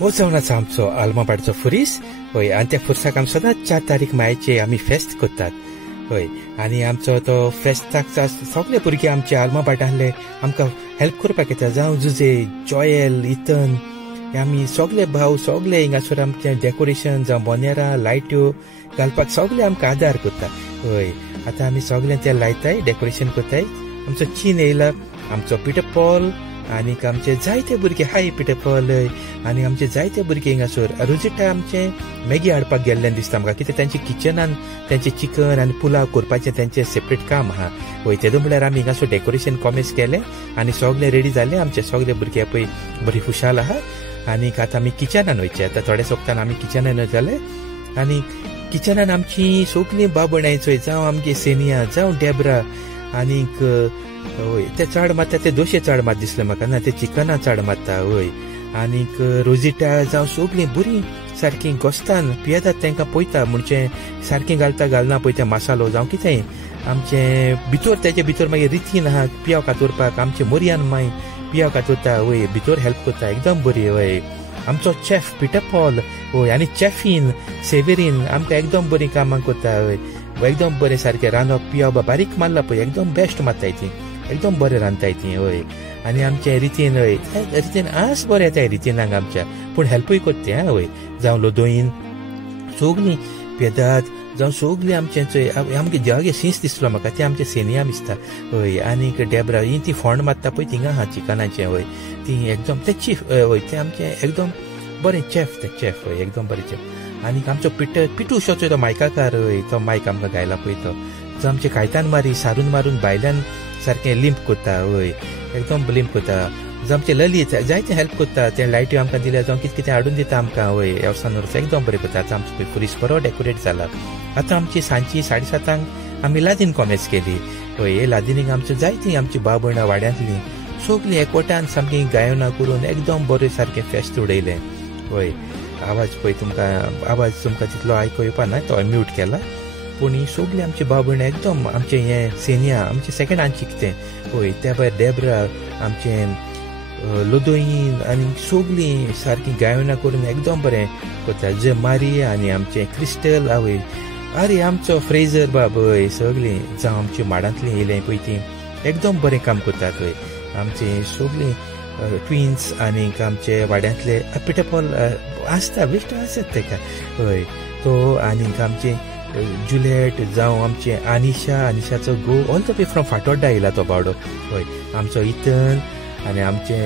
हो जावन आसा आमचो आलमापाडचो फुरीस हय आनी त्या फुरसाक आमी सदांच 4 तारीख मायाचे आमी फेस्त करतात हय आनी आमचो तो फेस्ताक सगळे भुरगे आमचे आलमापाटांतले आमकां हेल्प करपाक येता जावं जुजे जॉयल इतन आमी सगळे भाव सगळे हिंगासर आमचे डेकोरेशन जावं बोनेरां लायट्यो घालपाक सगळे आमकां आदार करता हय आतां आमी सगळे ते लायताय डेकोरेशन करताय आमचो चीन येयला आमचो पिटर पॉल आनीक आमचे जायते भुरगे हाय पिटर पॉल आनी आमचे जायते भुरगे हिंगासर रोजिटा आमचे मॅगी हाडपाक गेल्ले दिसता म्हाका कित्याक तांचे किचनान तांचे चिकन आनी पुलाव करपाचें तांचें सेपरेट काम आहा हय तेदो म्हळ्यार आमी हिंगासर डेकोरेशन कॉमेस केलें आनी सगळे रेडी जाले आमचे सगळे भुरगे पळय बरी खुशाल आहा आनीक आतां आमी किचनान वयचे आतां थोड्या सोंपतान आमी किचनान जाले आनी किचनान आमची सगळीं बाबणाय चोय जावं आमगे सेनिया जावं डेब्रा आनीक हय ते चड मारता ते दोशे चड मात दिसले म्हाका ना ते चिकना चड मारता हय आनीक रोजिटा जावं सगळीं बरीं सारकीं घोस्तान पियेतात तांकां पळयता म्हणजे सारकीं घालना पळय ते मसालो जावं कितेंय आमचे भितर तेजे भितर मागीर रितीन आहा पियाव कातोरपाक आमचे मोरयान माय पियाव कातोरता हय भितर हेल्प करता एकदम बरी हय आमचो चॅफ पिटर पॉल हय आनी चॅफीन सेवेरीन आमकां एकदम बरीं कामां करता हय एकदम बरें सारकें रांदप पियाव बारीक मारला पळय एकदम बेस्ट मारताय ती एकदम बरें रांदताय ती हय आनी आमचे रितीन हय रितीन आस बरें येताय रितीनाक आमच्या पूण हेल्पूय करता हय जावं लोदोईन सगलीं पेदाद जावं सगलीं आमचे चोय आमगे जगे सीस दिसलो म्हाका ते आमचे सेनिया दिसता हय आनीक डेब्रा ही ती फोंड मारता पळय थिंगा आहा चिकनाचें हय ती एकदम ते चीफ हय ते आमचे एकदम बरें चॅफ ते चॅफ हय एकदम बरें चॅफ आनीक आमचो पिटू शो चोय तो मायकाकार हय तो मायक आमकां गायला पळय तो जो आमचे कायतान मारी सारून मारून भायल्यान सारकें लिंप करता हय एकदम लिंप करता जो आमचे ललीत जायते हेल्प करता ते लायट्यो आमकां दिल्या जावं कितें कितें हाडून दिता आमकां हय वेवसानूर एकदम बरें करता आतां आमचो फुरीस बरो डेकोरेट जाला आतां आमची सांजची 7:30 आमी लादीन कॉमेस केली हय हे लादीनीक आमच्यो जायतीं आमची भाव भयणां वाड्यांतलीं सगलीं एकवटान सामकीं गायनां करून एकदम बरें सारकें फेस्त उडयलें हय आवाज पळय तुमकां तितलो आयको येवपा ना तो म्यूट केला पूण ही सगळीं आमची भाव भयणां एकदम आमचें हें सेनिया आमचें सेकेंड हांड शिकतें हय त्या भायर डेब्रा आमचें लोदोईन आनी सगलीं सारकीं गायनां करून एकदम बरें करता जे मारिया आनी आमचें क्रिस्टल आवय आरे आमचो फ्रेजर बाब हय सगलीं जावं आमच्या माडांतलीं येयलें पळय तीं एकदम बरें काम करतात हय आमचीं सगलीं ट्विन्स आनीक आमचे वाड्यांतले पिटर पॉल आसता बेश्टो आसत ताका हय तो आनीक आमचे जुलियट जावं आमचे आनिशाचो घोव all the way from Fatorda येयला तो बावडो हय आमचो इतन आनी आमचे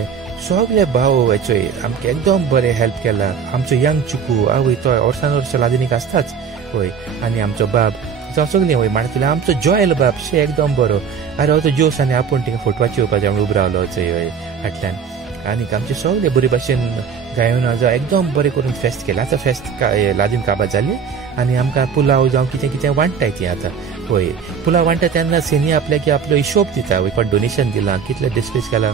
सगळे भाव चोय आमकां एकदम बरें हेल्प केला आमचो यंग चुकू आवय तो वर्सान वर्स लादीनीक आसताच हय आनी आमचो बाब जावं सगळीं हय माणसांतले आमचो जॉयल बाब शे एकदम बरो अरे हो तो जोस आनी आपूण थिंगा फोटवाची येवपाचें म्हूण उबो रावलो चोय हय फाटल्यान आनीक आमचे सगळे बरे भाशेन गायना जावं एकदम बरें करून फेस्त केलें आतां फेस्त लादीन काबार जाली आनी आमकां पुलाव जावं कितें कितें वांटताय तीं आतां हय पुलाव वांटता तेन्ना सेनी आपल्याक आपलो हिशोब दिता हय कोण डोनेशन दिलां कितलें डिस्पीस केलां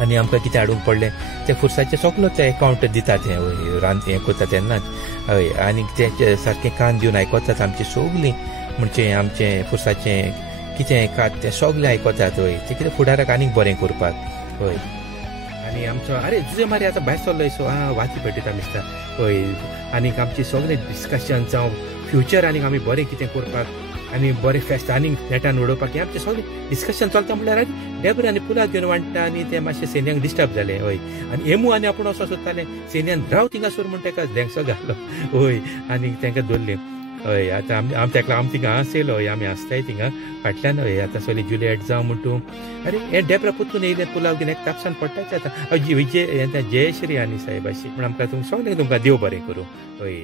आनी आमकां कितें हाडूंक पडलें ते फुरसाचें सगलो ते अकावंट दितात हें हय हें करता तेन्नाच हय आनीक तें सारकें कान दिवन आयकतात आमचें सगलीं म्हणजे आमचें फुरसाचें कितें कात तें सगलें आयकतात हय तें कितें फुडाराक आनीक बरें करपाक हय आनी आमचो आरे तुजे मारी आतां भायर सरलोय सो वाची पेटयता दिसता हय आनीक आमची सगळें डिस्कशन जावं फ्युचर आनीक आमी बरें कितें करपाक आनी बरें फेस्त आनीक नेटान उडोवपाक हें आमचें सगळें डिस्कशन चलता म्हळ्यार डेब्र आनी पुलाव घेवन वांटता आनी तें मातशें सेन्यांक डिस्टर्ब जालें हय आनी एमू आनी आपूण वचो सोदतालें सेन्यान राव थिंगासर म्हूण ताका धेंगसो घालो हय आनीक तांकां दवरलें हय आतां आमी तेका आमी थिंगा आसयलो हय आमी आसताय थिंगा फाटल्यान हय आतां सगळीं जुलियट जावं म्हूण तूं अरे हे डेब्रा पुतून येयलें पुलाव घेवन एक तापसान पडटाच आतां जयश्री आनी साहेबाशी पूण आमकां सगळें तुमकां देव बरें करूं हय